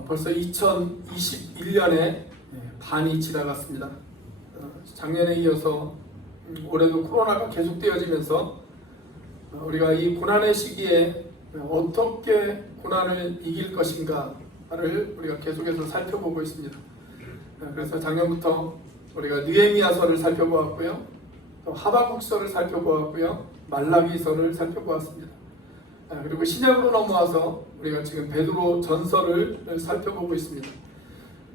벌써 2021년에 반이 지나갔습니다. 작년에 이어서 올해도 코로나가 계속되어지면서 우리가 이 고난의 시기에 어떻게 고난을 이길 것인가를 우리가 계속해서 살펴보고 있습니다. 그래서 작년부터 우리가 느헤미야서를 살펴보았고요, 또 하박국서를 살펴보았고요, 말라기서를 살펴보았습니다. 그리고 신약으로 넘어와서 우리가 지금 베드로 전서를 살펴보고 있습니다.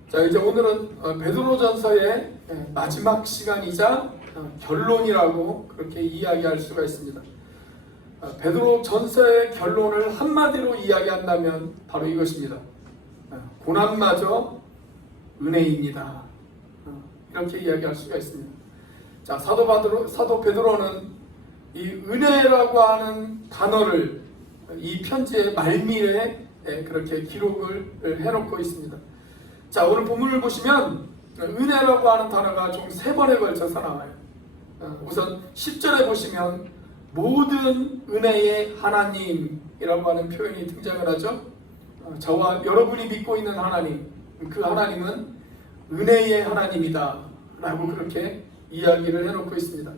자, 이제 오늘은 베드로 전서의 마지막 시간이자 결론이라고 그렇게 이야기할 수가 있습니다. 베드로 전서의 결론을 한마디로 이야기한다면 바로 이것입니다. 고난마저 은혜입니다. 이렇게 이야기할 수가 있습니다. 자, 사도 베드로는 이 은혜라고 하는 단어를 이 편지의 말미에 그렇게 기록을 해놓고 있습니다. 자, 오늘 본문을 보시면 은혜라고 하는 단어가 총 3번에 걸쳐서 나와요. 우선 10절에 보시면 모든 은혜의 하나님이라고 하는 표현이 등장을 하죠. 저와 여러분이 믿고 있는 하나님, 그 하나님은 은혜의 하나님이다 라고 그렇게 이야기를 해놓고 있습니다.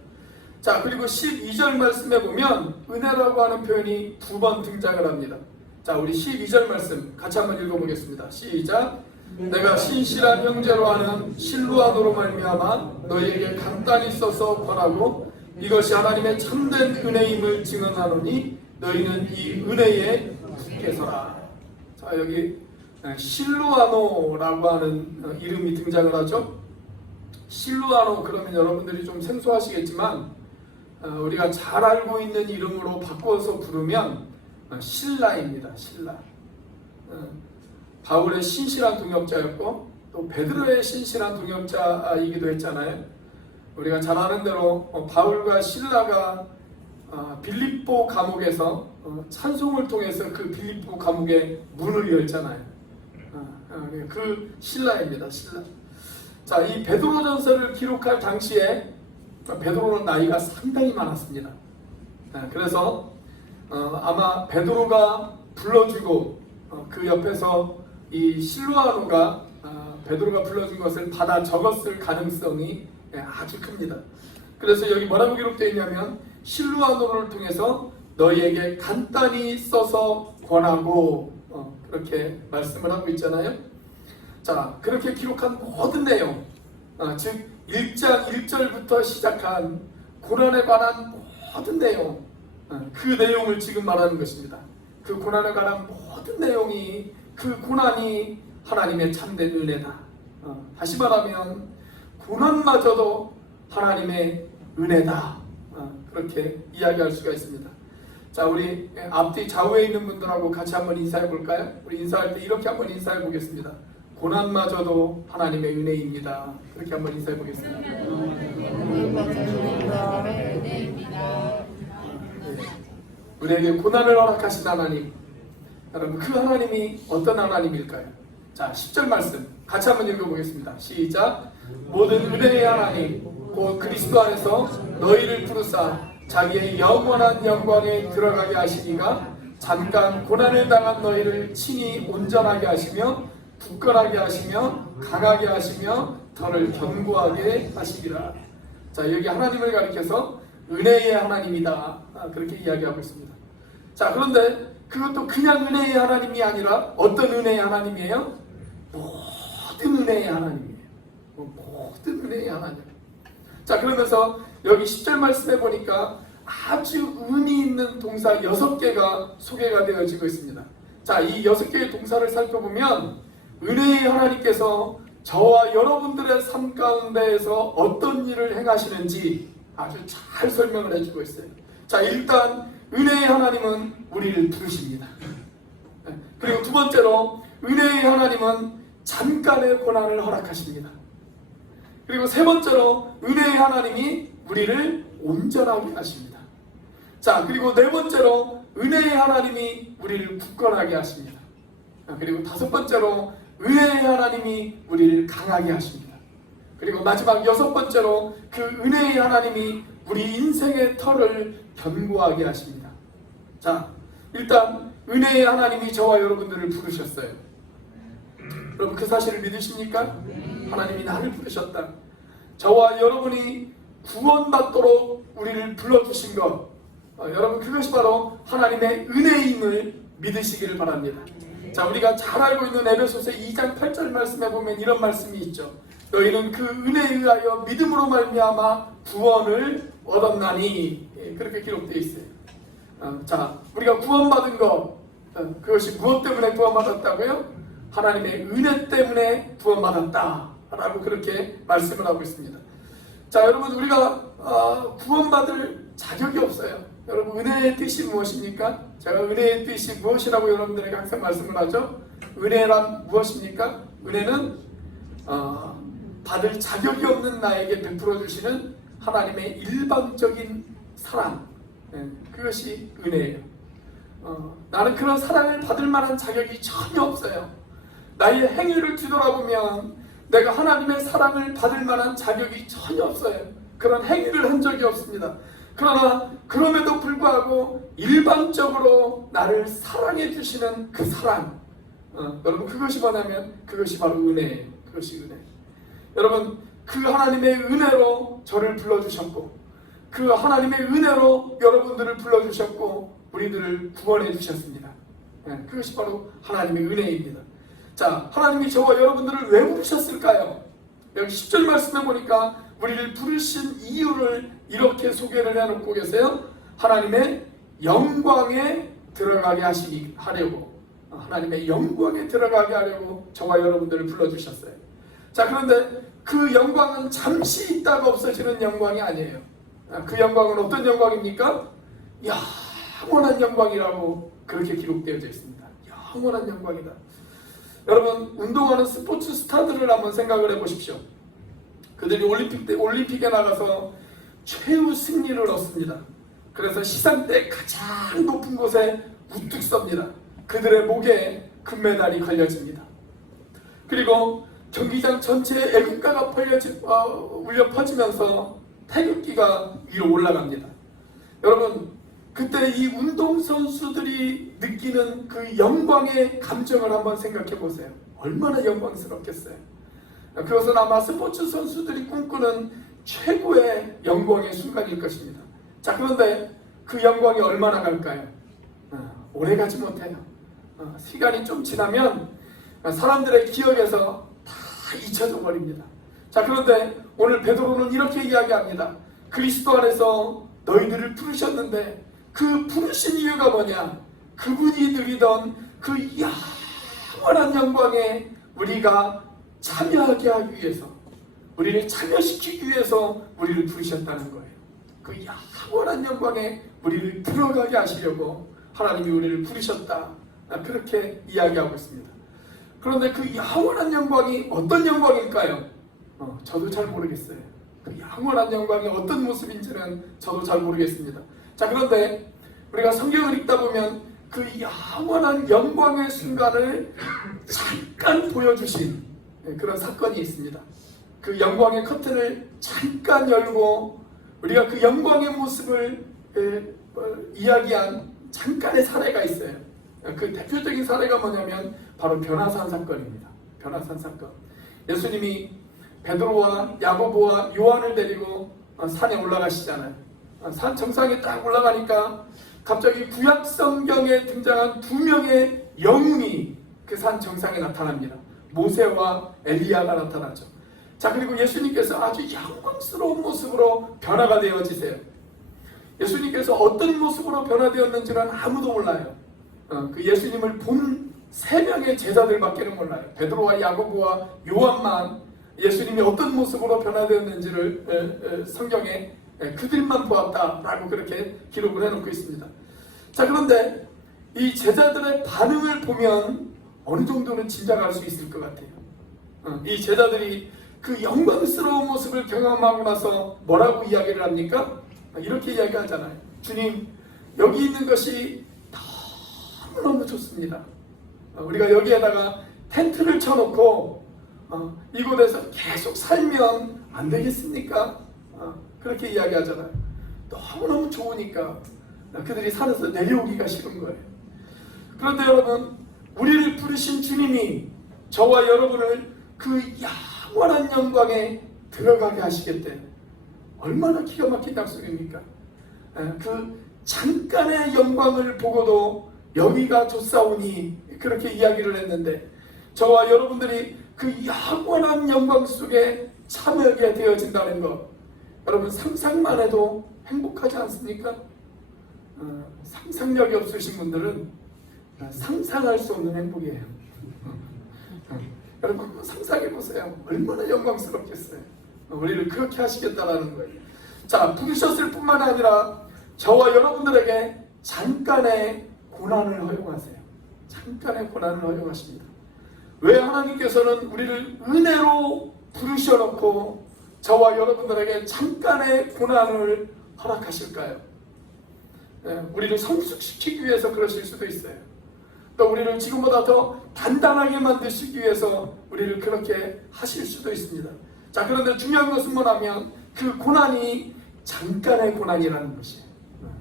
자, 그리고 12절 말씀에 보면 은혜라고 하는 표현이 2번 등장을 합니다. 자, 우리 12절 말씀 같이 한번 읽어보겠습니다. 시작. 내가 신실한 형제로 하는 실루아노로 말미암아 너희에게 간단히 써서 권하고 이것이 하나님의 참된 은혜임을 증언하노니 너희는 이 은혜에 굳게 서라. 자, 여기 실루아노라고 하는 이름이 등장을 하죠. 실루아노 그러면 여러분들이 좀 생소하시겠지만 우리가 잘 알고 있는 이름으로 바꿔서 부르면 실라입니다. 실라. 바울의 신실한 동역자였고 또 베드로의 신실한 동역자이기도 했잖아요. 우리가 잘 아는 대로 바울과 실라가 빌립보 감옥에서 찬송을 통해서 그 빌립보 감옥의 문을 열잖아요. 그 실라입니다. 실라. 자, 이 베드로전서를 기록할 당시에 베드로는 나이가 상당히 많았습니다. 그래서 아마 베드로가 불러주고 그 옆에서 이 실루아노가 베드로가 불러준 것을 받아 적었을 가능성이 아주 큽니다. 그래서 여기 뭐라고 기록되어 있냐면 실루아노를 통해서 너희에게 간단히 써서 권하고 그렇게 말씀을 하고 있잖아요. 자, 그렇게 기록한 모든 내용, 즉 1장 1절부터 시작한 고난에 관한 모든 내용, 그 내용을 지금 말하는 것입니다. 그 고난에 관한 모든 내용이 그 고난이 하나님의 참된 은혜다. 다시 말하면 고난마저도 하나님의 은혜다. 그렇게 이야기할 수가 있습니다. 자, 우리 앞뒤 좌우에 있는 분들하고 같이 한번 인사해 볼까요? 우리 인사할 때 이렇게 한번 인사해 보겠습니다. 고난마저도 하나님의 은혜입니다. 그렇게 한번 인사해 보겠습니다. 우리에게 고난을 허락하신 하나님, 여러분 그 하나님이 어떤 하나님일까요? 자, 10절 말씀 같이 한번 읽어보겠습니다. 시작. 모든 은혜의 하나님 곧 그리스도 안에서 너희를 부르사 자기의 영원한 영광에 들어가게 하시니가 잠깐 고난을 당한 너희를 친히 온전하게 하시며 굳건하게 하시며 강하게 하시며 너를 견고하게 하시리라. 자, 여기 하나님을 가리켜서 은혜의 하나님이다 그렇게 이야기하고 있습니다. 자, 그런데 그것도 그냥 은혜의 하나님이 아니라 어떤 은혜의 하나님이에요? 모든 은혜의 하나님이에요. 모든 은혜의 하나님. 자, 그러면서 여기 10절 말씀해 보니까 아주 의미 있는 동사 6개가 소개가 되어지고 있습니다. 자, 이 6개의 동사를 살펴보면 은혜의 하나님께서 저와 여러분들의 삶 가운데에서 어떤 일을 행하시는지 아주 잘 설명을 해주고 있어요. 자, 일단 은혜의 하나님은 우리를 부르십니다. 그리고 두 번째로 은혜의 하나님은 잠깐의 고난을 허락하십니다. 그리고 세 번째로 은혜의 하나님이 우리를 온전하게 하십니다. 자, 그리고 네 번째로 은혜의 하나님이 우리를 굳건하게 하십니다. 그리고 다섯 번째로 은혜의 하나님이 우리를 강하게 하십니다. 그리고 마지막 6번째로 그 은혜의 하나님이 우리 인생의 터를 견고하게 하십니다. 자, 일단 은혜의 하나님이 저와 여러분들을 부르셨어요. 여러분 그 사실을 믿으십니까? 하나님이 나를 부르셨다. 저와 여러분이 구원받도록 우리를 불러주신 것, 여러분 그것이 바로 하나님의 은혜임을 믿으시기를 바랍니다. 자, 우리가 잘 알고 있는 에베소서 2장 8절 말씀에 보면 이런 말씀이 있죠. 너희는 그 은혜에 의하여 믿음으로 말미암아 구원을 얻었나니. 그렇게 기록되어 있어요. 자, 우리가 구원받은 것, 그것이 무엇 때문에 구원받았다고요? 하나님의 은혜 때문에 구원받았다 라고 그렇게 말씀을 하고 있습니다. 자, 여러분 우리가 구원받을 자격이 없어요. 여러분 은혜의 뜻이 무엇입니까? 제가 은혜의 뜻이 무엇이라고 여러분들에게 항상 말씀을 하죠. 은혜란 무엇입니까? 은혜는 받을 자격이 없는 나에게 베풀어 주시는 하나님의 일방적인 사랑, 그것이 은혜예요. 나는 그런 사랑을 받을 만한 자격이 전혀 없어요. 나의 행위를 뒤돌아보면 내가 하나님의 사랑을 받을 만한 자격이 전혀 없어요. 그런 행위를 한 적이 없습니다. 그러나 그럼에도 불구하고 일방적으로 나를 사랑해 주시는 그 사랑, 여러분 그것이 뭐냐면 그것이 바로 은혜예요. 그것이 은혜. 여러분 그 하나님의 은혜로 저를 불러주셨고, 그 하나님의 은혜로 여러분들을 불러주셨고 우리들을 구원해 주셨습니다. 그것이 바로 하나님의 은혜입니다. 자, 하나님이 저와 여러분들을 왜 부르셨을까요? 여기 10절 말씀해 보니까 우리를 부르신 이유를 이렇게 소개를 해놓고 계세요. 하나님의 영광에 들어가게 하려고, 하나님의 영광에 들어가게 하려고 저와 여러분들을 불러주셨어요. 자, 그런데 그 영광은 잠시 있다가 없어지는 영광이 아니에요. 그 영광은 어떤 영광입니까? 영원한 영광이라고 그렇게 기록되어져 있습니다. 영원한 영광이다. 여러분 운동하는 스포츠 스타들을 한번 생각을 해보십시오. 그들이 올림픽에 나가서 최후 승리를 얻습니다. 그래서 시상대 가장 높은 곳에 우뚝 섭니다. 그들의 목에 금메달이 걸려집니다. 그리고 경기장 전체에 애국가가 울려 퍼지면서 태극기가 위로 올라갑니다. 여러분 그때 이 운동선수들이 느끼는 그 영광의 감정을 한번 생각해 보세요. 얼마나 영광스럽겠어요. 그것은 아마 스포츠 선수들이 꿈꾸는 최고의 영광의 순간일 것입니다. 자, 그런데 그 영광이 얼마나 갈까요? 오래 가지 못해요. 시간이 좀 지나면 사람들의 기억에서 다 잊혀져 버립니다. 자, 그런데 오늘 베드로는 이렇게 이야기합니다. 그리스도 안에서 너희들을 부르셨는데 그 부르신 이유가 뭐냐? 그분이 누리던 그 영원한 영광에 우리가 참여하게 하기 위해서, 우리를 참여시키기 위해서 우리를 부르셨다는 거예요. 그 영원한 영광에 우리를 들어가게 하시려고 하나님이 우리를 부르셨다, 그렇게 이야기하고 있습니다. 그런데 그 영원한 영광이 어떤 영광일까요? 저도 잘 모르겠어요. 그 영원한 영광이 어떤 모습인지는 저도 잘 모르겠습니다. 자, 그런데 우리가 성경을 읽다 보면 그 영원한 영광의 순간을 잠깐 보여주신 그런 사건이 있습니다. 그 영광의 커튼을 잠깐 열고 우리가 그 영광의 모습을 이야기한 잠깐의 사례가 있어요. 그 대표적인 사례가 뭐냐면 바로 변화산 사건입니다. 변화산 사건. 예수님이 베드로와 야고보와 요한을 데리고 산에 올라가시잖아요. 산 정상에 딱 올라가니까 갑자기 구약 성경에 등장한 두 명의 영웅이 그 산 정상에 나타납니다. 모세와 엘리야가 나타나죠. 자, 그리고 예수님께서 아주 영광스러운 모습으로 변화가 되어지세요. 예수님께서 어떤 모습으로 변화되었는지는 아무도 몰라요. 그 예수님을 본 세 명의 제자들밖에는 몰라요. 베드로와 야고보와 요한만 예수님이 어떤 모습으로 변화되었는지를 성경에 그들만 보았다라고 그렇게 기록을 해놓고 있습니다. 자, 그런데 이 제자들의 반응을 보면 어느 정도는 짐작할 수 있을 것 같아요. 이 제자들이 그 영광스러운 모습을 경험하고 나서 뭐라고 이야기를 합니까? 이렇게 이야기하잖아요. 주님, 여기 있는 것이 너무너무 좋습니다. 우리가 여기에다가 텐트를 쳐놓고 이곳에서 계속 살면 안 되겠습니까? 그렇게 이야기하잖아요. 너무너무 좋으니까 그들이 산에서 내려오기가 싫은 거예요. 그런데 여러분, 우리를 부르신 주님이 저와 여러분을 그 영원한 영광에 들어가게 하시겠대. 얼마나 기가 막힌 약속입니까? 그 잠깐의 영광을 보고도 여기가 좋사오니 그렇게 이야기를 했는데, 저와 여러분들이 그 영원한 영광 속에 참여하게 되어진다는 것, 여러분 상상만 해도 행복하지 않습니까? 상상력이 없으신 분들은 상상할 수 없는 행복이에요. 여러분 한번 상상해 보세요. 얼마나 영광스럽겠어요. 우리를 그렇게 하시겠다라는 거예요. 자, 부르셨을 뿐만 아니라 저와 여러분들에게 잠깐의 고난을 허용하세요. 잠깐의 고난을 허용하십니다. 왜 하나님께서는 우리를 은혜로 부르셔놓고 저와 여러분들에게 잠깐의 고난을 허락하실까요? 우리를 성숙시키기 위해서 그러실 수도 있어요. 또 우리를 지금보다 더 단단하게 만드시기 위해서 우리를 그렇게 하실 수도 있습니다. 자, 그런데 중요한 것은 뭐냐면 그 고난이 잠깐의 고난이라는 것이에요.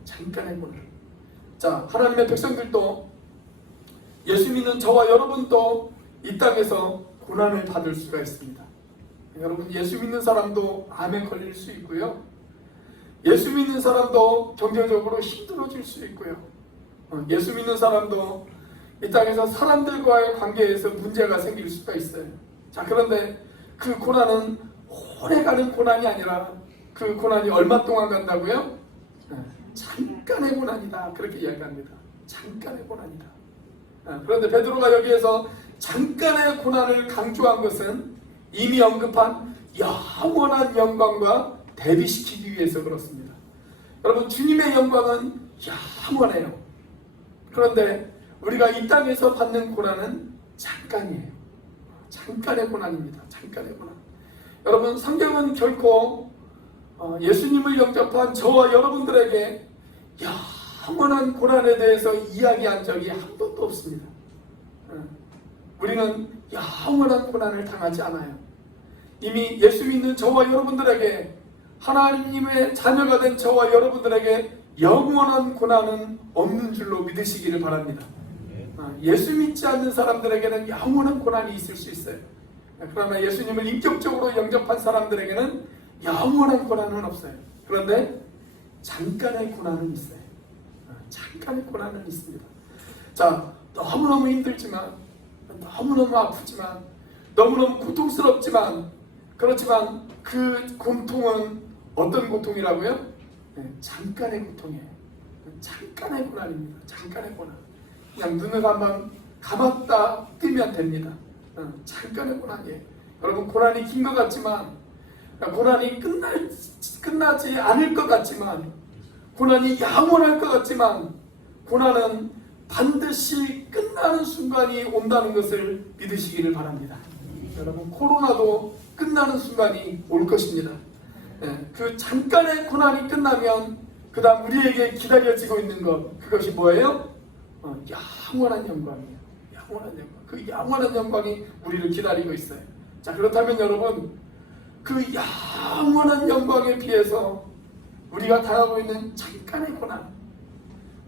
잠깐의 고난. 자, 하나님의 백성들도, 예수 믿는 저와 여러분도 이 땅에서 고난을 받을 수가 있습니다. 여러분, 예수 믿는 사람도 암에 걸릴 수 있고요, 예수 믿는 사람도 경제적으로 힘들어질 수 있고요, 예수 믿는 사람도 이 땅에서 사람들과의 관계에서 문제가 생길 수가 있어요. 자, 그런데 그 고난은 오래가는 고난이 아니라 그 고난이 얼마 동안 간다고요? 잠깐의 고난이다, 그렇게 이야기합니다. 잠깐의 고난이다. 그런데 베드로가 여기에서 잠깐의 고난을 강조한 것은 이미 언급한 영원한 영광과 대비시키기 위해서 그렇습니다. 여러분, 주님의 영광은 영원해요. 그런데 우리가 이 땅에서 받는 고난은 잠깐이에요. 잠깐의 고난입니다. 잠깐의 고난. 여러분, 성경은 결코 예수님을 영접한 저와 여러분들에게 영원한 고난에 대해서 이야기한 적이 한 번도 없습니다. 우리는 영원한 고난을 당하지 않아요. 이미 예수 믿는 저와 여러분들에게, 하나님의 자녀가 된 저와 여러분들에게 영원한 고난은 없는 줄로 믿으시기를 바랍니다. 예수 믿지 않는 사람들에게는 영원한 고난이 있을 수 있어요. 그러나 예수님을 인격적으로 영접한 사람들에게는 영원한 고난은 없어요. 그런데 잠깐의 고난은 있어요. 잠깐의 고난은 있습니다. 자, 너무너무 힘들지만, 너무너무 아프지만, 너무너무 고통스럽지만, 그렇지만 그 고통은 어떤 고통이라고요? 잠깐의 고통이에요. 잠깐의 고난입니다. 잠깐의 고난. 그냥 눈을 한번 감았다 뜨면 됩니다. 잠깐의 고난이에요. 여러분, 고난이 긴 것 같지만, 고난이 끝나지 않을 것 같지만, 고난이 영원할 것 같지만, 고난은 반드시 끝나는 순간이 온다는 것을 믿으시기를 바랍니다. 여러분, 코로나도 끝나는 순간이 올 것입니다. 그 잠깐의 고난이 끝나면 그 다음 우리에게 기다려지고 있는 것, 그것이 뭐예요? 영원한 영광이에요. 영원한 영광. 그 영원한 영광이 우리를 기다리고 있어요. 자, 그렇다면 여러분, 그 영원한 영광에 비해서 우리가 당하고 있는 잠깐의 고난,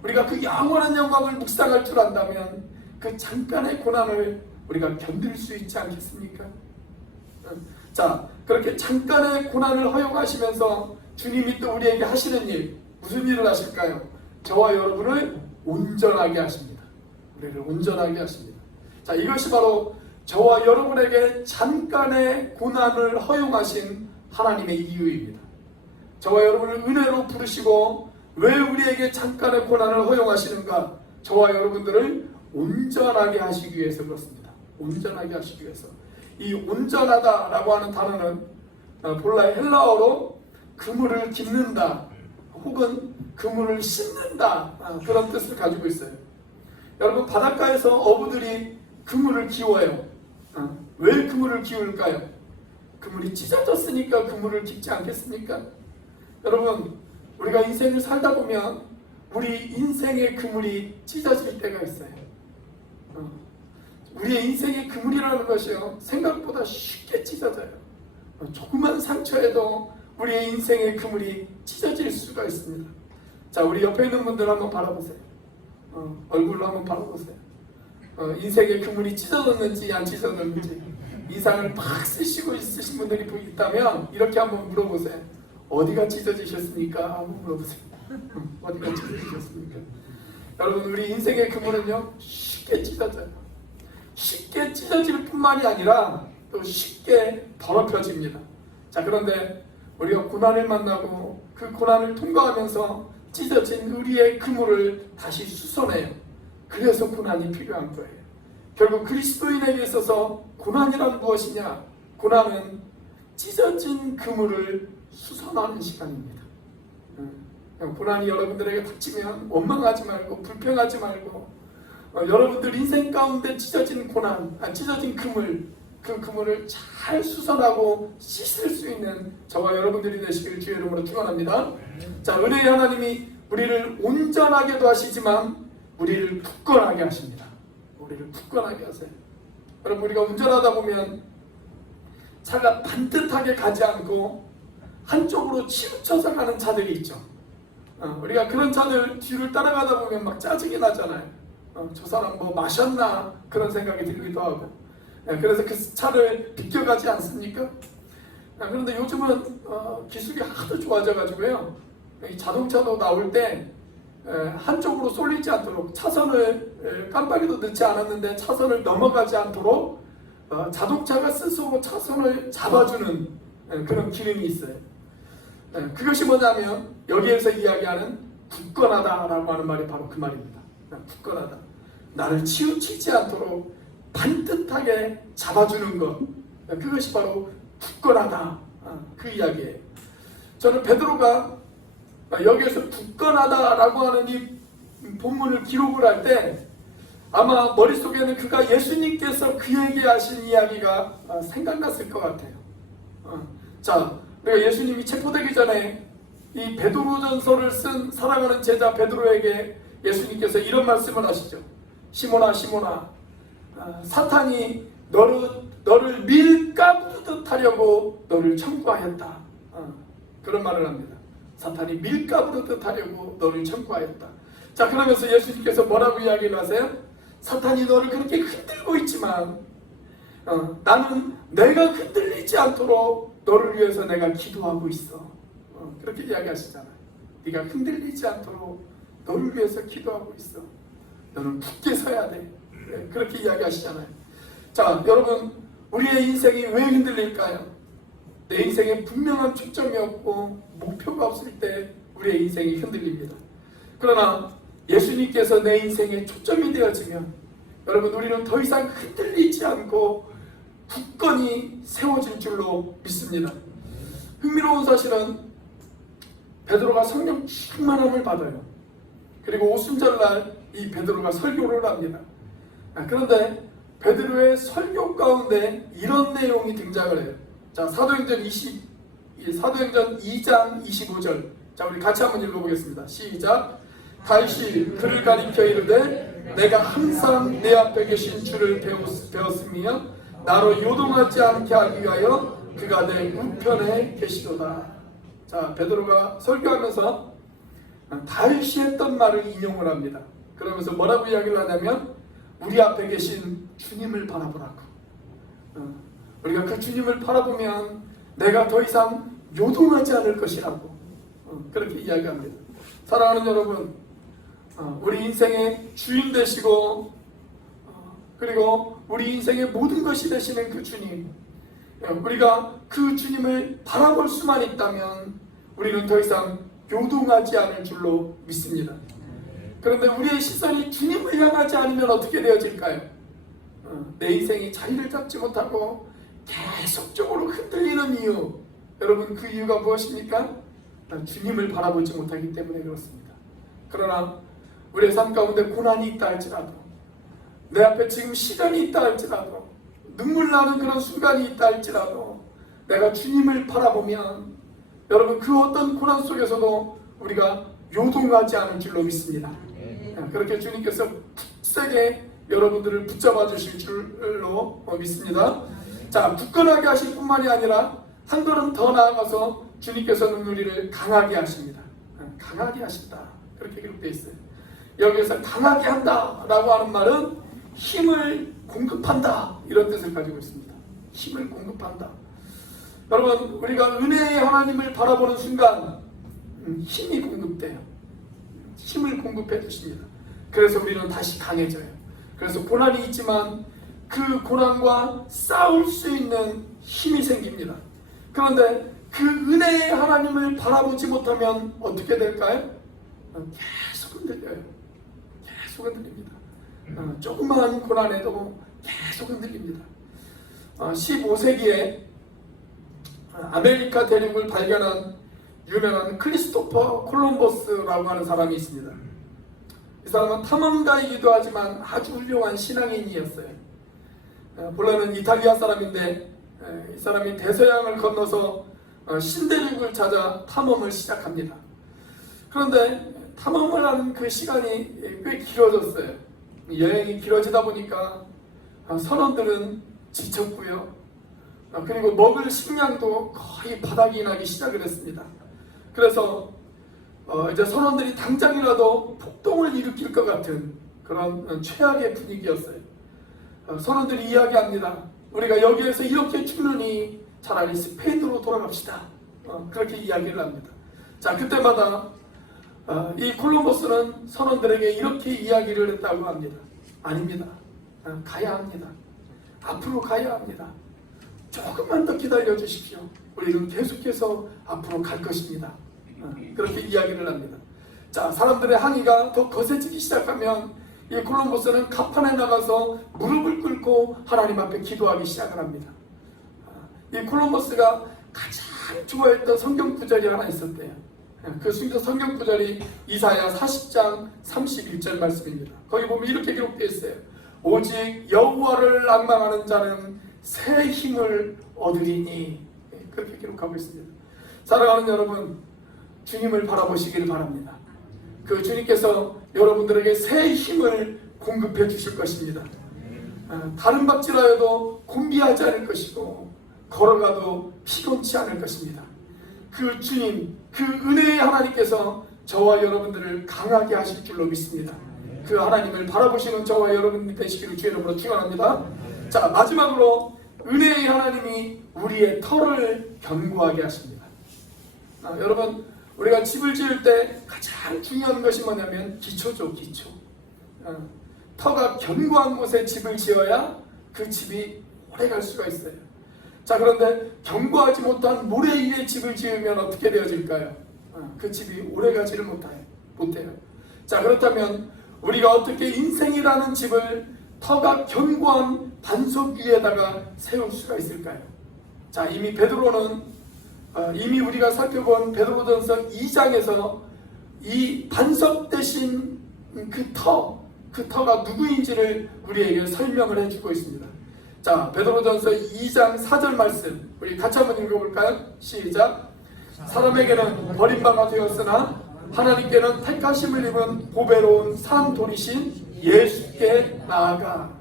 우리가 그 영원한 영광을 묵상할 줄 안다면 그 잠깐의 고난을 우리가 견딜 수 있지 않겠습니까? 자, 그렇게 잠깐의 고난을 허용하시면서 주님이 또 우리에게 하시는 일, 무슨 일을 하실까요? 저와 여러분을 온전하게 하십니다. 우리를 온전하게 하십니다. 자, 이것이 바로 저와 여러분에게 잠깐의 고난을 허용하신 하나님의 이유입니다. 저와 여러분을 은혜로 부르시고 왜 우리에게 잠깐의 고난을 허용하시는가? 저와 여러분들을 온전하게 하시기 위해서 그렇습니다. 온전하게 하시기 위해서. 이 온전하다라고 하는 단어는 본래 헬라어로 그물을 깁는다 혹은 그물을 씻는다, 그런 뜻을 가지고 있어요. 여러분, 바닷가에서 어부들이 그물을 기워요. 왜 그물을 기울까요? 그물이 찢어졌으니까 그물을 깁지 않겠습니까? 여러분, 우리가 인생을 살다 보면 우리 인생의 그물이 찢어질 때가 있어요. 우리의 인생의 그물이라는 것이요, 생각보다 쉽게 찢어져요. 조그만 상처에도 우리의 인생의 그물이 찢어질 수가 있습니다. 자, 우리 옆에 있는 분들 한번 바라보세요. 얼굴로 한번 바라보세요. 인생의 그물이 찢어졌는지 안 찢어졌는지 인상을 막 쓰시고 있으신 분들이 있다면 이렇게 한번 물어보세요. 어디가 찢어지셨습니까? 한번 물어보세요. 어디가 찢어지셨습니까? 여러분, 우리 인생의 그물은요 쉽게 찢어져요. 쉽게 찢어질 뿐만이 아니라 또 쉽게 더럽혀집니다. 자, 그런데 우리가 고난을 만나고 그 고난을 통과하면서 찢어진 우리의 그물을 다시 수선해요. 그래서 고난이 필요한 거예요. 결국 그리스도인에게 있어서 고난이란 무엇이냐? 고난은 찢어진 그물을 수선하는 시간입니다. 고난이 여러분들에게 닥치면 원망하지 말고 불평하지 말고 여러분들 인생 가운데 찢어진 고난, 찢어진 그물, 그 그물을 잘 수선하고 씻을 수 있는 저와 여러분들이 되시길 주의 이름으로 축원합니다. 자, 은혜의 하나님이 우리를 온전하게도 하시지만 우리를 굳건하게 하십니다. 우리를 굳건하게 하세요. 여러분, 우리가 운전하다 보면 차가 반듯하게 가지 않고 한쪽으로 치우쳐서 가는 차들이 있죠. 우리가 그런 차들 뒤를 따라가다 보면 막 짜증이 나잖아요. 저 사람 뭐 마셨나 그런 생각이 들기도 하고. 그래서 그 차를 비껴가지 않습니까? 그런데 요즘은 기술이 하도 좋아져가지고요, 이 자동차도 나올 때 한쪽으로 쏠리지 않도록 차선을 깜빡이도 넣지 않았는데 차선을 넘어가지 않도록 자동차가 스스로 차선을 잡아주는 그런 기능이 있어요. 그것이 뭐냐면 여기에서 이야기하는 굳건하다라고 하는 말이 바로 그 말입니다. 굳건하다. 나를 치우치지 않도록 반듯하게 잡아주는 것, 그것이 바로 굳건하다, 그 이야기예요. 저는 베드로가 여기에서 굳건하다라고 하는 이 본문을 기록을 할 때 아마 머릿속에는 그가 예수님께서 그에게 하신 이야기가 생각났을 것 같아요. 자, 우리가 예수님이 체포되기 전에 이 베드로전서를 쓴 사랑하는 제자 베드로에게 예수님께서 이런 말씀을 하시죠. 시몬아, 시몬아, 사탄이 너를 밀가부르듯 하려고 너를 청구하였다. 그런 말을 합니다. 사탄이 밀가부르듯 하려고 너를 청구하였다. 자, 그러면서 예수님께서 뭐라고 이야기를 하세요? 사탄이 너를 그렇게 흔들고 있지만 나는 내가 흔들리지 않도록 너를 위해서 내가 기도하고 있어. 그렇게 이야기하시잖아요. 네가 흔들리지 않도록 너를 위해서 기도하고 있어. 너는 굳게 서야 돼. 그렇게 이야기하시잖아요. 자, 여러분, 우리의 인생이 왜 흔들릴까요? 내 인생에 분명한 초점이 없고 목표가 없을 때 우리의 인생이 흔들립니다. 그러나 예수님께서 내 인생의 초점이 되어지면 여러분, 우리는 더 이상 흔들리지 않고 굳건히 세워질 줄로 믿습니다. 흥미로운 사실은 베드로가 성령 충만함을 받아요. 그리고 오순절날 이 베드로가 설교를 합니다. 그런데 베드로의 설교 가운데 이런 내용이 등장을 해요. 자, 사도행전 2장 25절. 자, 우리 같이 한번 읽어보겠습니다. 시작. 다시 그를 가리켜 이르되 내가 항상 내 앞에 계신 주를 배웠으며 나로 요동하지 않게 하기 위하여 그가 내 우편에 계시도다. 자, 베드로가 설교하면서 다시 했던 말을 인용을 합니다. 그러면서 뭐라고 이야기를 하냐면 우리 앞에 계신 주님을 바라보라고. 우리가 그 주님을 바라보면 내가 더 이상 요동하지 않을 것이라고 그렇게 이야기합니다. 사랑하는 여러분, 우리 인생의 주인 되시고 그리고 우리 인생의 모든 것이 되시는 그 주님, 우리가 그 주님을 바라볼 수만 있다면 우리는 더 이상 요동하지 않을 줄로 믿습니다. 그런데 우리의 시선이 주님을 향하지 않으면 어떻게 되어질까요? 내 인생이 자리를 잡지 못하고 계속적으로 흔들리는 이유, 여러분, 그 이유가 무엇입니까? 주님을 바라보지 못하기 때문에 그렇습니다. 그러나 우리의 삶 가운데 고난이 있다 할지라도, 내 앞에 지금 시련이 있다 할지라도, 눈물 나는 그런 순간이 있다 할지라도 내가 주님을 바라보면 여러분, 그 어떤 고난 속에서도 우리가 요동하지 않을 줄로 믿습니다. 그렇게 주님께서 세게 여러분들을 붙잡아 주실 줄로 믿습니다. 자, 굳건하게 하실 뿐만이 아니라 한 걸음 더 나아가서 주님께서는 우리를 강하게 하십니다. 강하게 하신다, 그렇게 기록되어 있어요. 여기에서 강하게 한다 라고 하는 말은 힘을 공급한다, 이런 뜻을 가지고 있습니다. 힘을 공급한다. 여러분, 우리가 은혜의 하나님을 바라보는 순간 힘이 공급돼요. 힘을 공급해 주십니다. 그래서 우리는 다시 강해져요. 그래서 고난이 있지만 그 고난과 싸울 수 있는 힘이 생깁니다. 그런데 그 은혜의 하나님을 바라보지 못하면 어떻게 될까요? 계속 흔들려요. 계속 흔들립니다. 조그마한 고난에도 계속 흔들립니다. 15세기에 아메리카 대륙을 발견한 유명한 크리스토퍼 콜럼버스라고 하는 사람이 있습니다. 이 사람은 탐험가이기도 하지만 아주 훌륭한 신앙인이었어요. 본래는 이탈리아 사람인데 이 사람이 대서양을 건너서 신대륙을 찾아 탐험을 시작합니다. 그런데 탐험을 하는 그 시간이 꽤 길어졌어요. 여행이 길어지다 보니까 선원들은 지쳤고요. 그리고 먹을 식량도 거의 바닥이 나기 시작을 했습니다. 그래서 이제 선원들이 당장이라도 폭동을 일으킬 것 같은 그런 최악의 분위기였어요. 선원들이 이야기합니다. 우리가 여기에서 이렇게 죽느니 차라리 스페인으로 돌아갑시다. 그렇게 이야기를 합니다. 자, 그때마다 이 콜럼버스는 선원들에게 이렇게 이야기를 했다고 합니다. 아닙니다. 가야 합니다. 앞으로 가야 합니다. 조금만 더 기다려 주십시오. 우리는 계속해서 앞으로 갈 것입니다. 그렇게 이야기를 합니다. 자, 사람들의 항의가 더 거세지기 시작하면 이 콜럼버스는 갑판에 나가서 무릎을 꿇고 하나님 앞에 기도하기 시작을 합니다. 이 콜럼버스가 가장 좋아했던 성경 구절이 하나 있었대요. 그 성경 구절이 이사야 40장 31절 말씀입니다. 거기 보면 이렇게 기록되어 있어요. 오직 여호와를 앙망하는 자는 새 힘을 얻으리니. 그렇게 기록하고 있습니다. 사랑하는 여러분, 주님을 바라보시길 바랍니다. 그 주님께서 여러분들에게 새 힘을 공급해 주실 것입니다. 다른 박질하여도 곤비하지 않을 것이고 걸어가도 피곤치 않을 것입니다. 그 주님, 그 은혜의 하나님께서 저와 여러분들을 강하게 하실 줄로 믿습니다. 그 하나님을 바라보시는 저와 여러분이 되시기를 주의 이름으로 축원합니다. 자, 마지막으로 은혜의 하나님이 우리의 터를 견고하게 하십니다. 여러분, 우리가 집을 지을 때 가장 중요한 것이 뭐냐면 기초죠, 기초. 터가 견고한 곳에 집을 지어야 그 집이 오래 갈 수가 있어요. 자, 그런데 견고하지 못한 모래 위에 집을 지으면 어떻게 되어질까요? 그 집이 오래 가지를 못해요. 자, 그렇다면 우리가 어떻게 인생이라는 집을 터가 견고한 반석 위에다가 세울 수가 있을까요? 자, 이미 우리가 살펴본 베드로전서 2장에서 이 반석 대신 그 터가 누구인지를 우리에게 설명을 해주고 있습니다. 자, 베드로전서 2장 4절 말씀 우리 같이 한번 읽어볼까요? 시작. 사람에게는 버림바가 되었으나 하나님께는 택하심을 입은 보배로운 산 돌이신 예수께 나아가.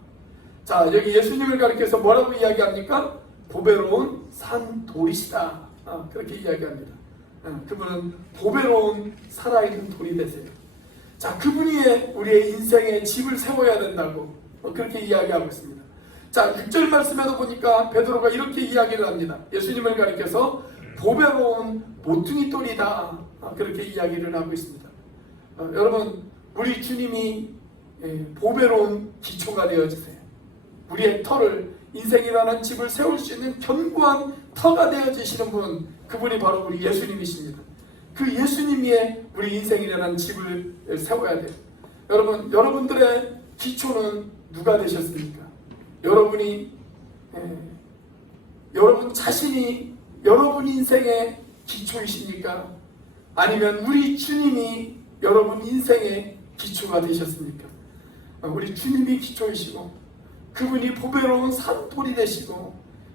자, 여기 예수님을 가리켜서 뭐라고 이야기합니까? 보배로운 산 돌이시다. 그렇게 이야기합니다. 그분은 보배로운 살아있는 돌이 되세요. 자, 그분이 우리의 인생에 집을 세워야 된다고 그렇게 이야기하고 있습니다. 자, 6절 말씀에도 보니까 베드로가 이렇게 이야기를 합니다. 예수님을 가리켜서 보배로운 모퉁이 돌이다. 그렇게 이야기를 하고 있습니다. 여러분, 우리 주님이 보배로운 기초가 되어주세요. 우리의 터를, 인생이라는 집을 세울 수 있는 견고한 터가 되어주시는 분, 그분이 바로 우리 예수님이십니다. 그 예수님 위에 우리 인생이라는 집을 세워야 돼요. 여러분들의 기초는 누가 되셨습니까? 여러분 자신이 여러분 인생의 기초이십니까? 아니면 우리 주님이 여러분 인생의 기초가 되셨습니까? 우리 주님이 기초이시고 그분이 보배로운 산돌이 되시고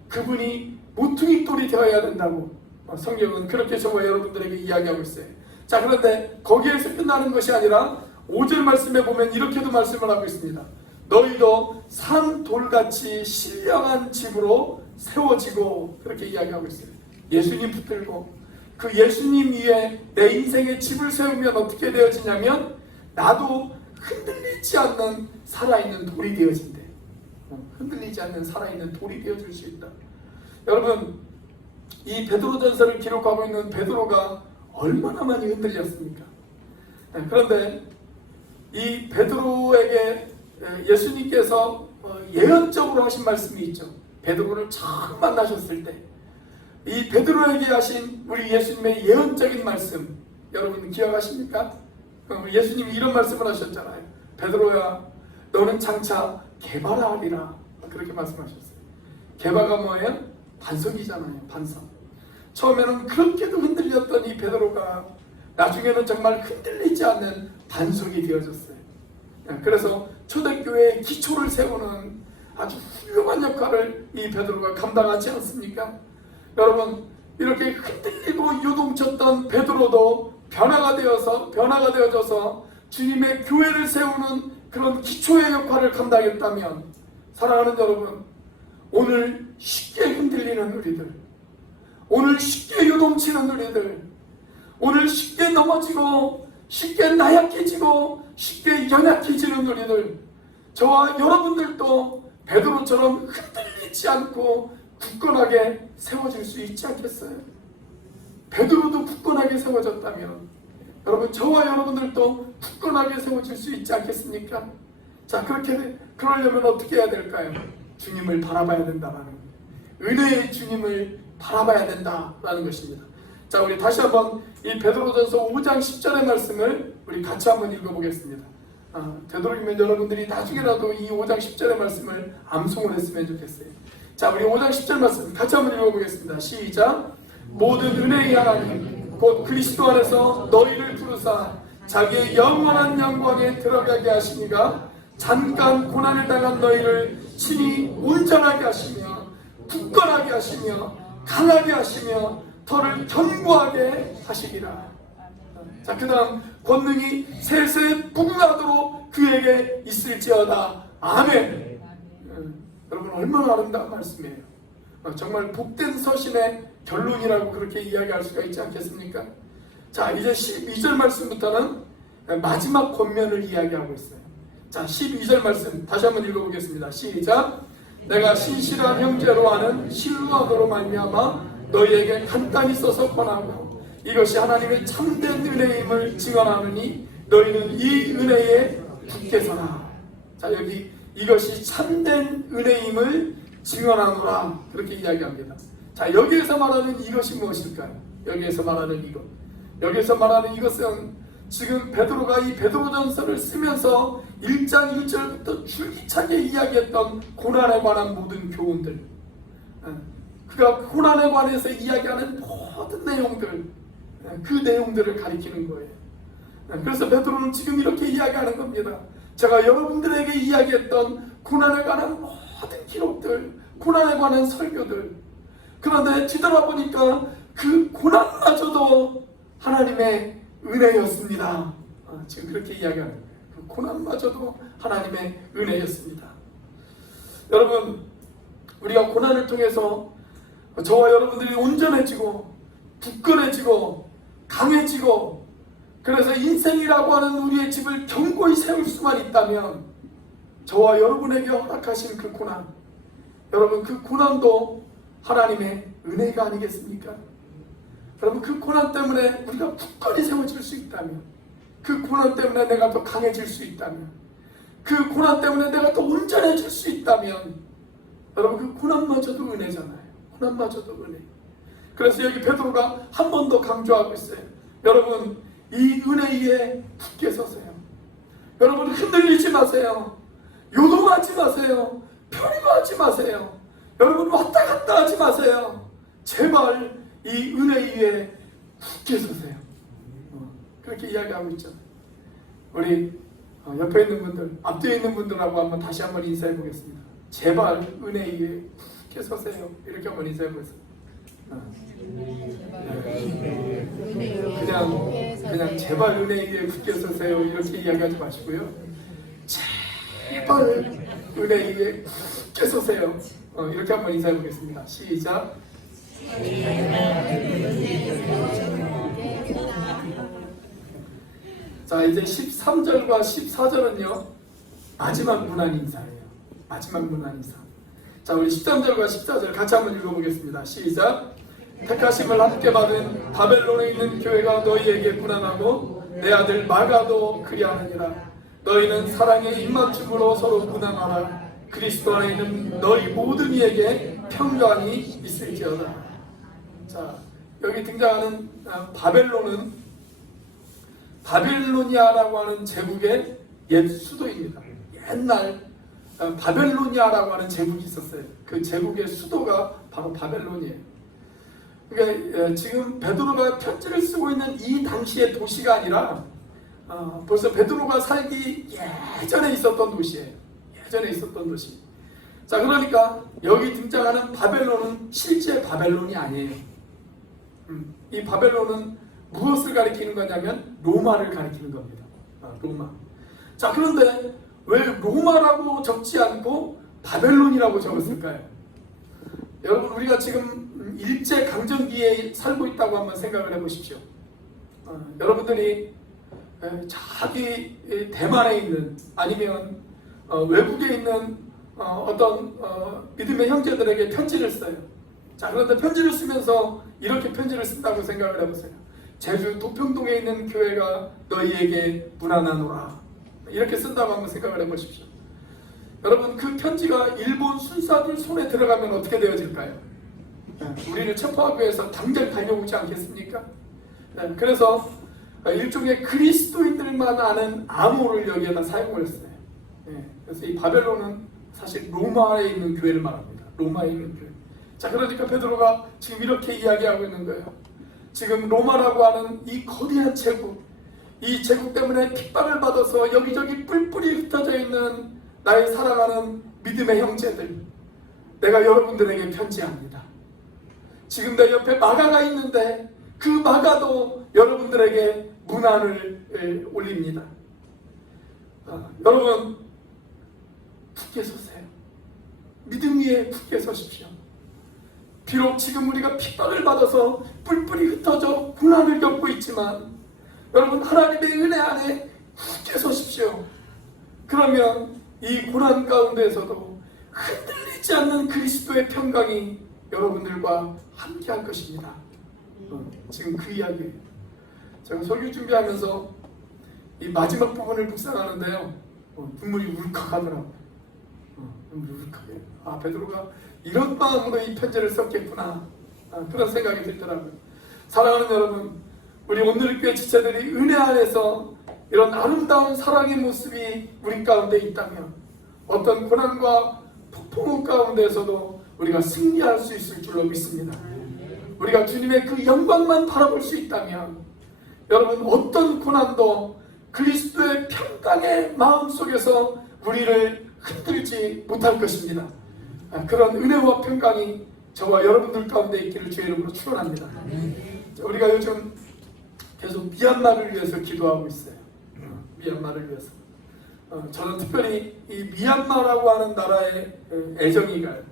그분이 모퉁이 돌이 되어야 된다고 성경은 그렇게 저와 여러분들에게 이야기하고 있어요. 자, 그런데 거기에서 끝나는 것이 아니라 5절 말씀에 보면 이렇게도 말씀을 하고 있습니다. 너희도 산돌같이 신령한 집으로 세워지고, 그렇게 이야기하고 있어요. 예수님 붙들고 그 예수님 위에 내 인생의 집을 세우면 어떻게 되어지냐면 나도 흔들리지 않는 살아있는 돌이 되어진대. 흔들리지 않는 살아있는 돌이 되어줄 수 있다. 여러분, 이 베드로전서를 기록하고 있는 베드로가 얼마나 많이 흔들렸습니까? 그런데 이 베드로에게 예수님께서 예언적으로 하신 말씀이 있죠. 베드로를 처음 만나셨을 때 이 베드로에게 하신 우리 예수님의 예언적인 말씀, 여러분 기억하십니까? 예수님이 이런 말씀을 하셨잖아요. 베드로야, 너는 장차 게바라 하리라. 그렇게 말씀하셨어요. 게바가 뭐예요? 반석이잖아요. 반석. 처음에는 그렇게도 흔들렸던 이 베드로가 나중에는 정말 흔들리지 않는 반석이 되어졌어요. 그래서 초대교회의 기초를 세우는 아주 훌륭한 역할을 이 베드로가 감당하지 않습니까? 여러분, 이렇게 흔들리고 요동쳤던 베드로도 변화가 되어져서 주님의 교회를 세우는 그런 기초의 역할을 감당했다면, 사랑하는 여러분, 오늘 쉽게 흔들리는 우리들, 오늘 쉽게 요동치는 우리들, 오늘 쉽게 넘어지고 쉽게 나약해지고 쉽게 연약해지는 우리들, 저와 여러분들도 베드로처럼 흔들리지 않고 굳건하게 세워질 수 있지 않겠어요? 베드로도 굳건하게 세워졌다면 여러분, 저와 여러분들도 굳건하게 세워질 수 있지 않겠습니까? 자, 그러려면 어떻게 해야 될까요? 주님을 바라봐야 된다라는 거예요. 은혜의 주님을 바라봐야 된다라는 것입니다. 자, 우리 다시 한번 이 베드로전서 5장 10절의 말씀을 우리 같이 한번 읽어보겠습니다. 되도록이면 여러분들이 나중에라도 이 5장 10절의 말씀을 암송을 했으면 좋겠어요. 자, 우리 5장 10절 말씀 같이 한번 읽어보겠습니다. 시작. 모든 은혜의 하나님 곧 그리스도 안에서 너희를 부르사 자기의 영원한 영광에 들어가게 하시니가 잠깐 고난을 당한 너희를 친히 온전하게 하시며 굳건하게 하시며 강하게 하시며 더를 견고하게 하시리라. 자, 그 다음 권능이 세세 부응하도록 그에게 있을지어다. 아멘. 여러분, 얼마나 아름다운 말씀이에요. 정말 복된 서신의 결론이라고 그렇게 이야기할 수가 있지 않겠습니까? 자, 이제 12절 말씀부터는 마지막 권면을 이야기하고 있어요. 자, 12절 말씀 다시 한번 읽어보겠습니다. 시작. 내가 신실한 형제로 하는 신뢰함으로 말미암아 너희에게 간단히 써서 권하고 이것이 하나님의 참된 은혜임을 증언하느니 너희는 이 은혜에 굳게 서라. 자, 여기 이것이 참된 은혜임을 증언하노라 그렇게 이야기합니다. 자, 여기에서 말하는 이것이 무엇일까요? 여기에서 말하는 이것은 지금 베드로가 이 베드로전서를 쓰면서 1장 1절부터 줄기차게 이야기했던 고난에 관한 모든 교훈들, 그가 고난에 관해서 이야기하는 모든 내용들, 그 내용들을 가리키는 거예요. 그래서 베드로는 지금 이렇게 이야기하는 겁니다. 제가 여러분들에게 이야기했던 고난에 관한 모든 기록들, 고난에 관한 설교들, 그런데 뒤돌아보니까 그 고난마저도 하나님의 은혜였습니다. 지금 그렇게 이야기하는 거예요. 그 고난마저도 하나님의 은혜였습니다. 여러분, 우리가 고난을 통해서 저와 여러분들이 온전해지고 굳건해지고 강해지고, 그래서 인생이라고 하는 우리의 집을 견고히 세울 수만 있다면 저와 여러분에게 허락하신 그 고난, 여러분, 그 고난도 하나님의 은혜가 아니겠습니까? 여러분, 그 고난 때문에 우리가 굳건히 세워질 수 있다면, 그 고난 때문에 내가 더 강해질 수 있다면, 그 고난 때문에 내가 더 온전해질 수 있다면, 여러분, 그 고난마저도 은혜잖아요. 고난마저도 은혜. 그래서 여기 베드로가 한 번 더 강조하고 있어요. 여러분, 이 은혜 위에 굳게 서세요. 여러분, 흔들리지 마세요. 요동하지 마세요. 편입하지 마세요. 여러분, 왔다 갔다 하지 마세요. 제발 이 은혜 위에 굳게 서세요. 그렇게 이야기하고 있죠. 우리 옆에 있는 분들, 앞뒤에 있는 분들하고 한번 다시 한번 인사해 보겠습니다. 제발 은혜 위에 굳게 서세요. 이렇게 한번 인사해 보겠습니다. 그냥 제발 은혜 위에 굳게 서세요 이렇게 이야기하지 마시고요. 제발 은혜 위에 굳게 서세요. 이렇게 한번 인사해 보겠습니다. 시작. 자, 이제 13절과 14절은요 마지막 문안 인사예요. 마지막 문안 인사. 자, 우리 13절과 14절 같이 한번 읽어보겠습니다. 시작. 택하심을 함께 받은 바벨론에 있는 교회가 너희에게 문안하고 내 아들 마가도 그리하느니라. 너희는 사랑의 입맞춤으로 서로 문안하라. 그리스도 안에 있는 너희 모든 이에게 평강이 있을지어다. 자, 여기 등장하는 바벨론은 바빌로니아라고 하는 제국의 옛 수도입니다. 옛날 바벨로니아라고 하는 제국이 있었어요. 그 제국의 수도가 바로 바벨론이에요. 그러니까 지금 베드로가 편지를 쓰고 있는 이 당시의 도시가 아니라 벌써 베드로가 살기 예전에 있었던 도시예요. 예전에 있었던 도시. 자, 그러니까 여기 등장하는 바벨론은 실제 바벨론이 아니에요. 이 바벨론은 무엇을 가리키는 거냐면 로마를 가리키는 겁니다. 로마. 자, 그런데 왜 로마라고 적지 않고 바벨론이라고 적었을까요? 여러분, 우리가 지금 일제 강점기에 살고 있다고 한번 생각을 해보십시오. 여러분들이 저기 대만에 있는 아니면 외국에 있는 어떤 믿음의 형제들에게 편지를 써요. 자, 그런데 편지를 쓰면서 이렇게 편지를 쓴다고 생각을 해보세요. 제주 도평동에 있는 교회가 너희에게 문안하노라. 이렇게 쓴다고 한번 생각을 해보십시오. 여러분, 그 편지가 일본 순사들 손에 들어가면 어떻게 되어질까요? 우리를 체포하기 위해서 당장 달려오지 않겠습니까? 그래서 일종의 그리스도인들만 아는 암호를 여기에다 사용을 했어요. 그래서 이 바벨론은 사실 로마에 있는 교회를 말합니다. 로마에 있는 교회. 자, 그러니까 베드로가 지금 이렇게 이야기하고 있는 거예요. 지금 로마라고 하는 이 거대한 제국, 이 제국 때문에 핍박을 받아서 여기저기 뿔뿔이 흩어져 있는 나의 사랑하는 믿음의 형제들, 내가 여러분들에게 편지합니다. 지금 내 옆에 마가가 있는데 그 마가도 여러분들에게 문안을 올립니다. 여러분, 굳게 서세요. 믿음 위에 굳게 서십시오. 비록 지금 우리가 핍박을 받아서 뿔뿔이 흩어져 고난을 겪고 있지만 여러분, 하나님의 은혜 안에 굳게 서십시오. 그러면 이 고난 가운데에서도 흔들리지 않는 그리스도의 평강이 여러분들과 함께 할 것입니다. 지금 그 이야기예요. 제가 설교 준비하면서 이 마지막 부분을 묵상하는데요, 눈물이 울컥하더라고요. 눈물이 울컥해요. 베드로가 이런 마음으로 이 편지를 썼겠구나, 그런 생각이 들더라고요. 사랑하는 여러분, 우리 오늘교회 지체들이 은혜 안에서 이런 아름다운 사랑의 모습이 우리 가운데 있다면 어떤 고난과 폭풍 가운데에서도 우리가 승리할 수 있을 줄로 믿습니다. 우리가 주님의 그 영광만 바라볼 수 있다면 여러분, 어떤 고난도 그리스도의 평강의 마음 속에서 우리를 흔들지 못할 것입니다. 그런 은혜와 평강이 저와 여러분들 가운데 있기를 주의 이름으로 축원합니다. 우리가 요즘 계속 미얀마를 위해서 기도하고 있어요. 미얀마를 위해서. 저는 특별히 이 미얀마라고 하는 나라에 애정이 가요.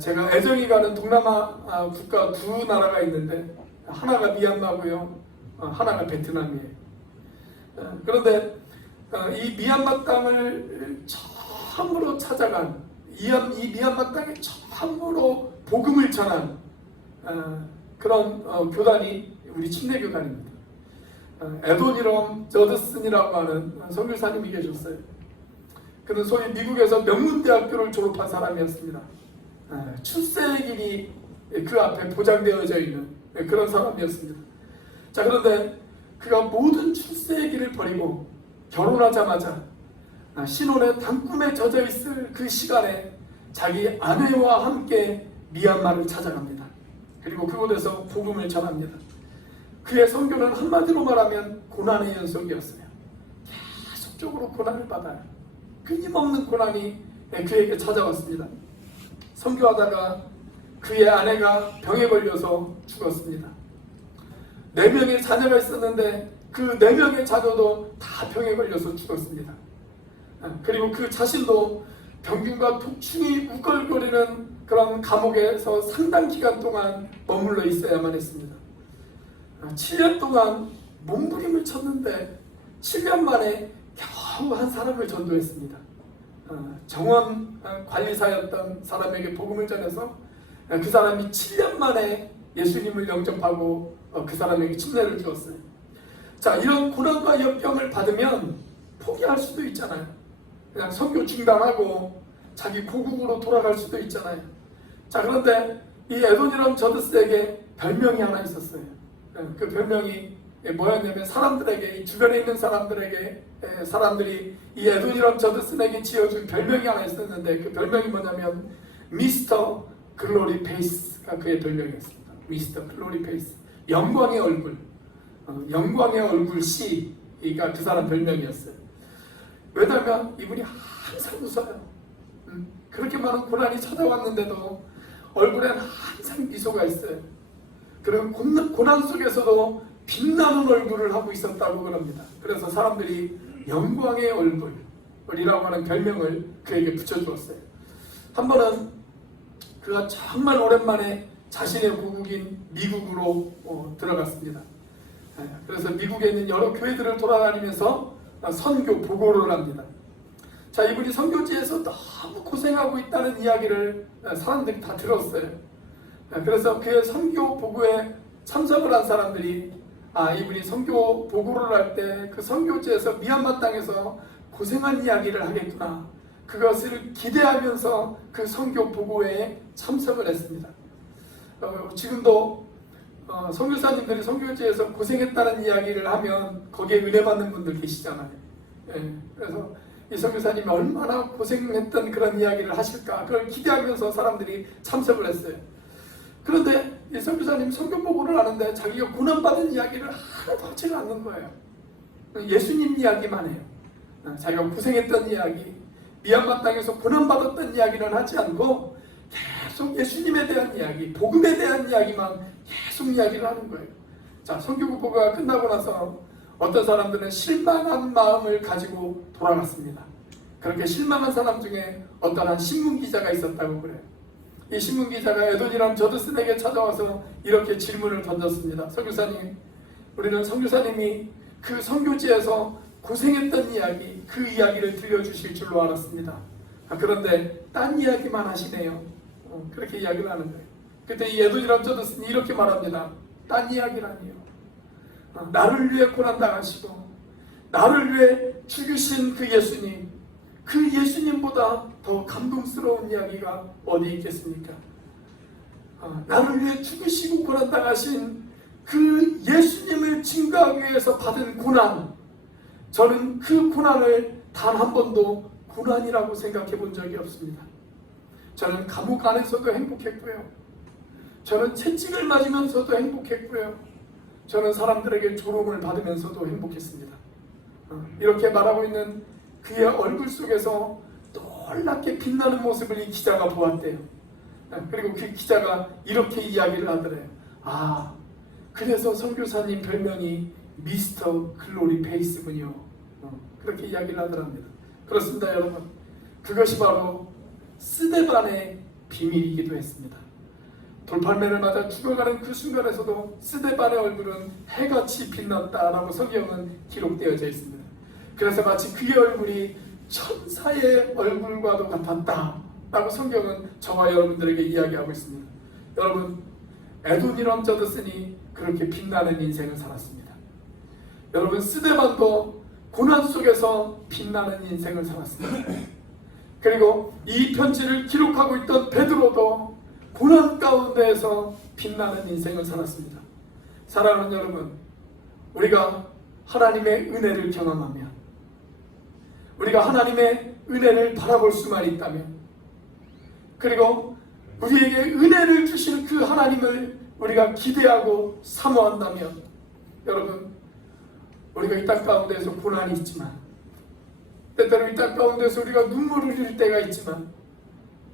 제가 애정이 가는 동남아 국가 두 나라가 있는데 하나가 미얀마고요, 하나가 베트남이에요. 그런데 이 미얀마 땅을 처음으로 찾아간, 이 미얀마 땅에 처음으로 복음을 전한 그런 교단이 우리 침례교단입니다. 에도니럼 저드슨이라고 하는 선교사님이 계셨어요. 그는 소위 미국에서 명문대학교를 졸업한 사람이었습니다. 출세의 길이 그 앞에 보장되어져 있는 그런 사람이었습니다. 자, 그런데 그가 모든 출세의 길을 버리고 결혼하자마자 신혼의 단꿈에 젖어 있을 그 시간에 자기 아내와 함께 미얀마를 찾아갑니다. 그리고 그곳에서 복음을 전합니다. 그의 선교는 한마디로 말하면 고난의 연속이었어요. 계속적으로 고난을 받아요. 끊임없는 고난이 그에게 찾아왔습니다. 선교하다가 그의 아내가 병에 걸려서 죽었습니다. 4명의 자녀가 있었는데 그 4명의 자녀도 다 병에 걸려서 죽었습니다. 그리고 그 자신도 병균과 독충이 우글거리는 그런 감옥에서 상당 기간 동안 머물러 있어야만 했습니다. 7년 동안 몸부림을 쳤는데 7년 만에 겨우 한 사람을 전도했습니다. 정원 관리사였던 사람에게 복음을 전해서 그 사람이 7년 만에 예수님을 영접하고 그 사람에게 침례를 주었어요. 자, 이런 고난과 역경을 받으면 포기할 수도 있잖아요. 그냥 선교 중단하고 자기 고국으로 돌아갈 수도 있잖아요. 자, 그런데 이 에도니람 저드스에게 별명이 하나 있었어요. 그 별명이 뭐였냐면 사람들에게, 이 주변에 있는 사람들에게, 사람들이 이 에도니람 저드스에게 지어준 별명이 하나 있었는데, 그 별명이 뭐냐면 미스터 글로리 페이스가 그의 별명이었습니다. 미스터 글로리 페이스, 영광의 얼굴, 영광의 얼굴 씨가 그 사람 별명이었어요. 왜냐하면 이분이 항상 웃어요. 그렇게 많은 고난이 찾아왔는데도 얼굴엔 항상 미소가 있어요. 그리고 고난 속에서도 빛나는 얼굴을 하고 있었다고 그럽니다. 그래서 사람들이 영광의 얼굴이라고 하는 별명을 그에게 붙여주었어요. 한 번은 그가 정말 오랜만에 자신의 고국인 미국으로 들어갔습니다. 그래서 미국에 있는 여러 교회들을 돌아다니면서 선교 보고를 합니다. 자, 이분이 선교지에서 너무 고생하고 있다는 이야기를 사람들이 다 들었어요. 그래서 그의 선교 보고에 참석을 한 사람들이 이분이 선교 보고를 할 때 그 선교지에서 미얀마 땅에서 고생한 이야기를 하겠구나, 그것을 기대하면서 그 선교 보고에 참석을 했습니다. 지금도 선교사님들이 선교지에서 고생했다는 이야기를 하면 거기에 은혜 받는 분들 계시잖아요. 그래서 이 선교사님이 얼마나 고생했던 그런 이야기를 하실까, 그걸 기대하면서 사람들이 참석을 했어요. 그런데 이 선교사님 선교 보고를 하는데 자기가 고난받은 이야기를 하나도 하지가 않는 거예요. 예수님 이야기만 해요. 자기가 고생했던 이야기, 미얀마 땅에서 고난받았던 이야기는 하지 않고 계속 예수님에 대한 이야기, 복음에 대한 이야기만 계속 이야기를 하는 거예요. 자, 선교 보고가 끝나고 나서 어떤 사람들은 실망한 마음을 가지고 돌아갔습니다. 그렇게 실망한 사람 중에 어떤 한 신문기자가 있었다고 그래요. 이 신문기자가 에도니람 저드슨에게 찾아와서 이렇게 질문을 던졌습니다. 선교사님, 우리는 선교사님이 그 선교지에서 고생했던 이야기, 그 이야기를 들려주실 줄로 알았습니다. 그런데 딴 이야기만 하시네요. 그렇게 이야기를 하는 거예요. 그때 이 에도니람 저드슨이 이렇게 말합니다. 딴 이야기라니요. 나를 위해 고난당하시고 나를 위해 죽으신 그 예수님, 그 예수님보다 더 감동스러운 이야기가 어디 있겠습니까? 나를 위해 죽으시고 고난당하신 그 예수님을 증거하기 위해서 받은 고난, 저는 그 고난을 단 한 번도 고난이라고 생각해 본 적이 없습니다. 저는 감옥 안에서도 행복했고요, 저는 채찍을 맞으면서도 행복했고요, 저는 사람들에게 조롱을 받으면서도 행복했습니다. 이렇게 말하고 있는 그의 얼굴 속에서 놀랍게 빛나는 모습을 이 기자가 보았대요. 그리고 그 기자가 이렇게 이야기를 하더래요. 그래서 선교사님 별명이 미스터 글로리 페이스군요. 그렇게 이야기를 하더랍니다. 그렇습니다, 여러분. 그것이 바로 스데반의 비밀이기도 했습니다. 돌팔매를 맞아 죽어가는 그 순간에서도 스데반의 얼굴은 해같이 빛났다라고 성경은 기록되어져 있습니다. 그래서 마치 그의 얼굴이 천사의 얼굴과도 같았다라고 성경은 저와 여러분들에게 이야기하고 있습니다. 여러분, 에도니람 저드슨이 그렇게 빛나는 인생을 살았습니다. 여러분, 스데반도 고난 속에서 빛나는 인생을 살았습니다. 그리고 이 편지를 기록하고 있던 베드로도 고난 가운데에서 빛나는 인생을 살았습니다. 사랑하는 여러분, 우리가 하나님의 은혜를 경험하면, 우리가 하나님의 은혜를 바라볼 수만 있다면, 그리고 우리에게 은혜를 주시는 그 하나님을 우리가 기대하고 사모한다면, 여러분, 우리가 이 땅 가운데에서 고난이 있지만, 때때로 이 땅 가운데서 우리가 눈물을 흘릴 때가 있지만,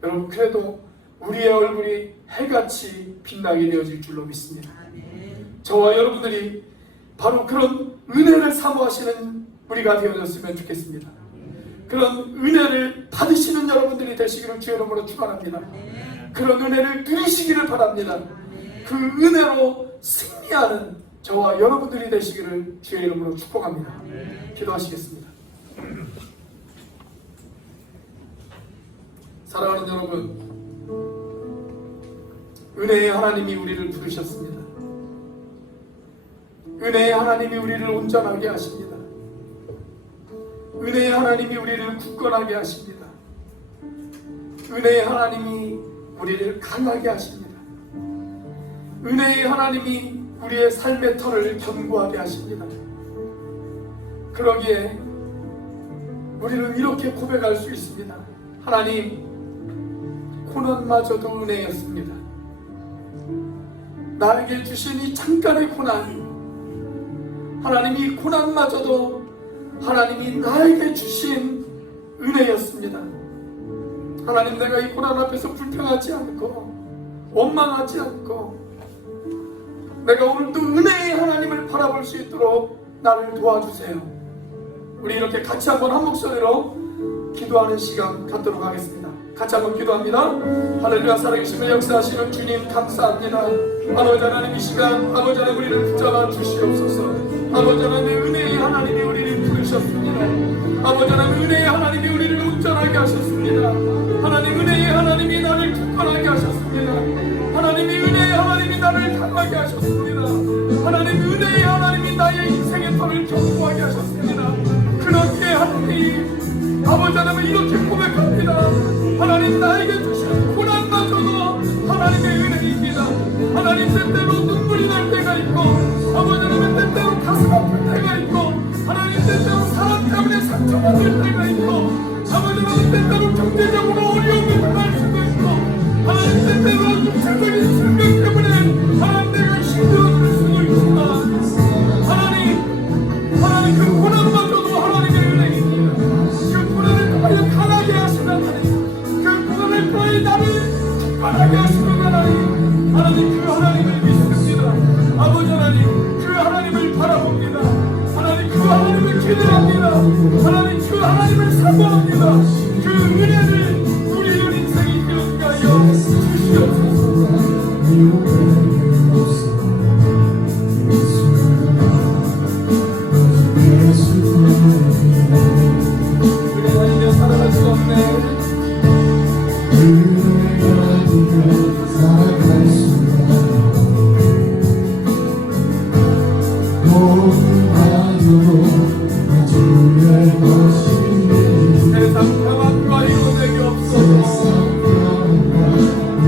여러분, 그래도 우리의 얼굴이 해같이 빛나게 되어질 줄로 믿습니다. 저와 여러분들이 바로 그런 은혜를 사모하시는 우리가 되어졌으면 좋겠습니다. 그런 은혜를 받으시는 여러분들이 되시기를 주의 이름으로 축원합니다. 그런 은혜를 누리시기를 바랍니다. 그 은혜로 승리하는 저와 여러분들이 되시기를 주의 이름으로 축복합니다. 기도하시겠습니다. 사랑하는 여러분, 은혜의 하나님이 우리를 부르셨습니다. 은혜의 하나님이 우리를 온전하게 하십니다. 은혜의 하나님이 우리를 굳건하게 하십니다. 은혜의 하나님이 우리를 강하게 하십니다. 은혜의 하나님이 우리의 삶의 터를 견고하게 하십니다. 그러기에 우리는 이렇게 고백할 수 있습니다. 하나님, 고난마저도 은혜였습니다. 나에게 주신 이 잠깐의 고난, 하나님이 고난마저도 하나님이 나에게 주신 은혜였습니다. 하나님, 내가 이 고난 앞에서 불평하지 않고 원망하지 않고 내가 오늘도 은혜의 하나님을 바라볼 수 있도록 나를 도와주세요. 우리 이렇게 같이 한번 한 목소리로 기도하는 시간 갖도록 하겠습니다. 같이 한번 기도합니다. 할렐루야. 살아계시며 역사하시는 주님 감사합니다. 아버지 하나님, 이 시간 아버지 하나님 우리를 붙잡아 주시옵소서. 아버지 하나님, 은혜의 하나님이 우리를 부르셨습니다. 아버지 하나님, 은혜의 하나님이 우리를 온전하게 하셨습니다. 하나님, 은혜의 하나님이 나를 굳건하게 하셨습니다. 하나님이 은혜의 하나님이 나를 강하게 하셨습니다. 하나님, 은혜의 하나님이 나의 인생의 터를 견고하게 하셨습니다. 그렇게 하나님, 아버지 하나님 이렇게 고백합니다. 하나님, 나에게 주신 고난마저도 하나님의 은혜입니다. 하나님, 때때로 눈물이 날 때가 있고, 아버지 하나님 때때로 가슴 아플 때가 있고, 하나님 때때로 사람 때문에 상처받을 때가 있고, 아버지 하나님 때때로 경제적으로 어려움을 당할 수도 있고, 하나님 때때로 육체적인 질병 때문에 하나님 내가 힘들어질 수도 있지만, 하나님 그 고난마저도 하나님의 은혜입니다. 그 고난을 통하여 강하게 하시는 하나님, 그 고난을 통하여 나를 강하게 하시는 하나님, 하나님 그 하나님을 믿습니다. 아버지 하나님, 그 하나님을 바라봅니다. 하나님 그 하나님을 기대합니다. 하나님 그 하나님을 사모합니다. 그 은혜를 우리 인생이 그렇게 하여 주시옵소서. 은혜 아니면 살아갈 수 없네. 세상 평안과 이루어내기 없어서 은혜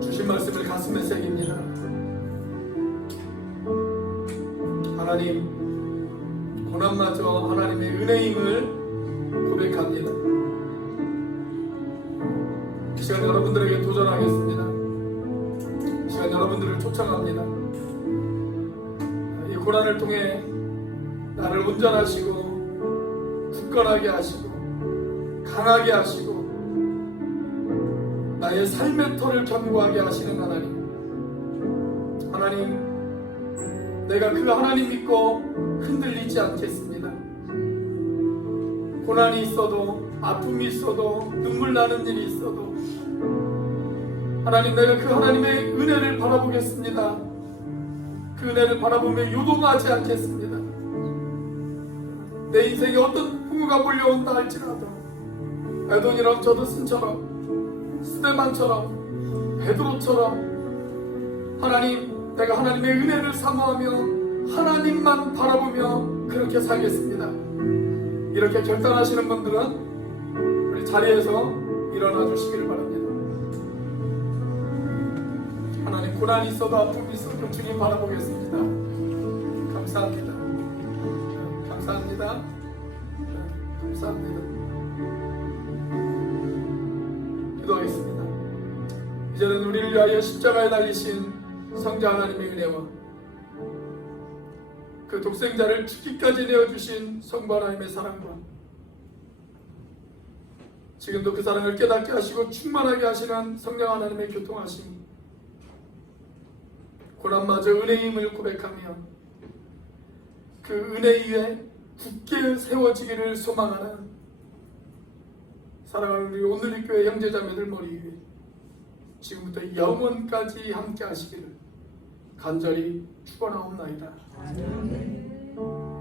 주신 말씀을 가슴에 새깁니다. 하나님, 고난마저 하나님의 은혜임을 고백합니다. 이 시간 여러분들에게 도전하겠습니다. 이 시간 여러분들을 초청합니다. 이 고난을 통해 나를 온전하시고 굳건하게 하시고 강하게 하시고 나의 삶의 터를 견고하게 하시는 하나님, 내가 그 하나님 믿고 흔들리지 않겠습니다. 고난이 있어도, 아픔이 있어도, 눈물 나는 일이 있어도 하나님, 내가 그 하나님의 은혜를 바라보겠습니다. 그 은혜를 바라보며 요동하지 않겠습니다. 내 인생에 어떤 풍우가 몰려온다 할지라도 에돈이랑 저드슨처럼, 스데반처럼, 베드로처럼 하나님, 내가 하나님의 은혜를 사모하며 하나님만 바라보며 그렇게 살겠습니다. 이렇게 결단하시는 분들은 우리 자리에서 일어나 주시기를 바랍니다. 하나님, 고난이 있어도 아픔이 있어도 주님 바라보겠습니다. 감사합니다. 감사합니다. 감사합니다. 기도하겠습니다. 이제는 우리를 위하여 십자가에 달리신 성자 하나님의 은혜와 그 독생자를 죽기까지 내어주신 성부 하나님의 사랑과 지금도 그 사랑을 깨닫게 하시고 충만하게 하시는 성령 하나님의 교통하심, 고난마저 은혜임을 고백하며 그 은혜 위에 굳게 세워지기를 소망하는 사랑하는 우리 오늘의 교회 형제자매들 머리 위에 지금부터 영원까지 함께 하시기를 간절히 축원하옵나이다. 아멘.